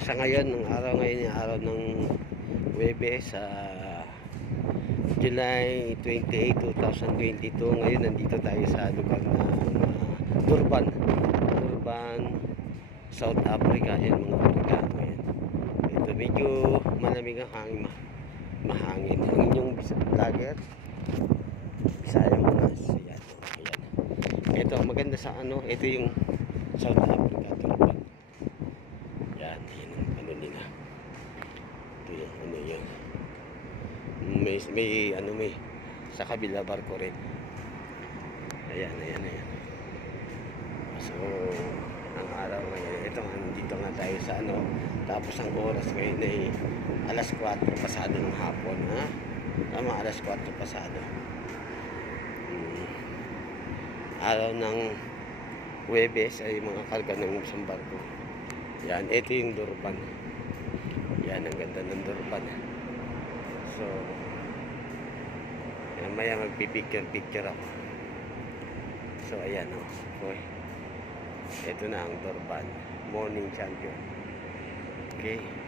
Sa ngayon, ng araw ngayon, yung araw ng Huwebes sa July 28, 2022. Ngayon, nandito tayo sa lugar na Durban. Durban, South Africa. Yan, mga Afrikano yan. Ito, medyo malamig ang hangin. Mahangin. Ang inyong vlogger, Bisaya mo na. Yan, ayan. Ito, maganda sa ano, ito yung South Africa, Durban. Yan, yun ang ano nila. Ito yung ano yan. May sa kabila barko rin. Ayan. So, ang araw ngayon, ito nga, dito nga tayo sa ano, tapos ang oras ngayon ay alas 4 pasado ng hapon, ha? Tama, alas 4 pasado. Araw ng Huwebes ay mga karga ng isang barko. Yan, ito yung Durban. Yan, ang ganda ng Durban. So, yan, maya magpipicture ako. So, ayan, o. Oh. Ito na ang Durban. Morning champion. Okay.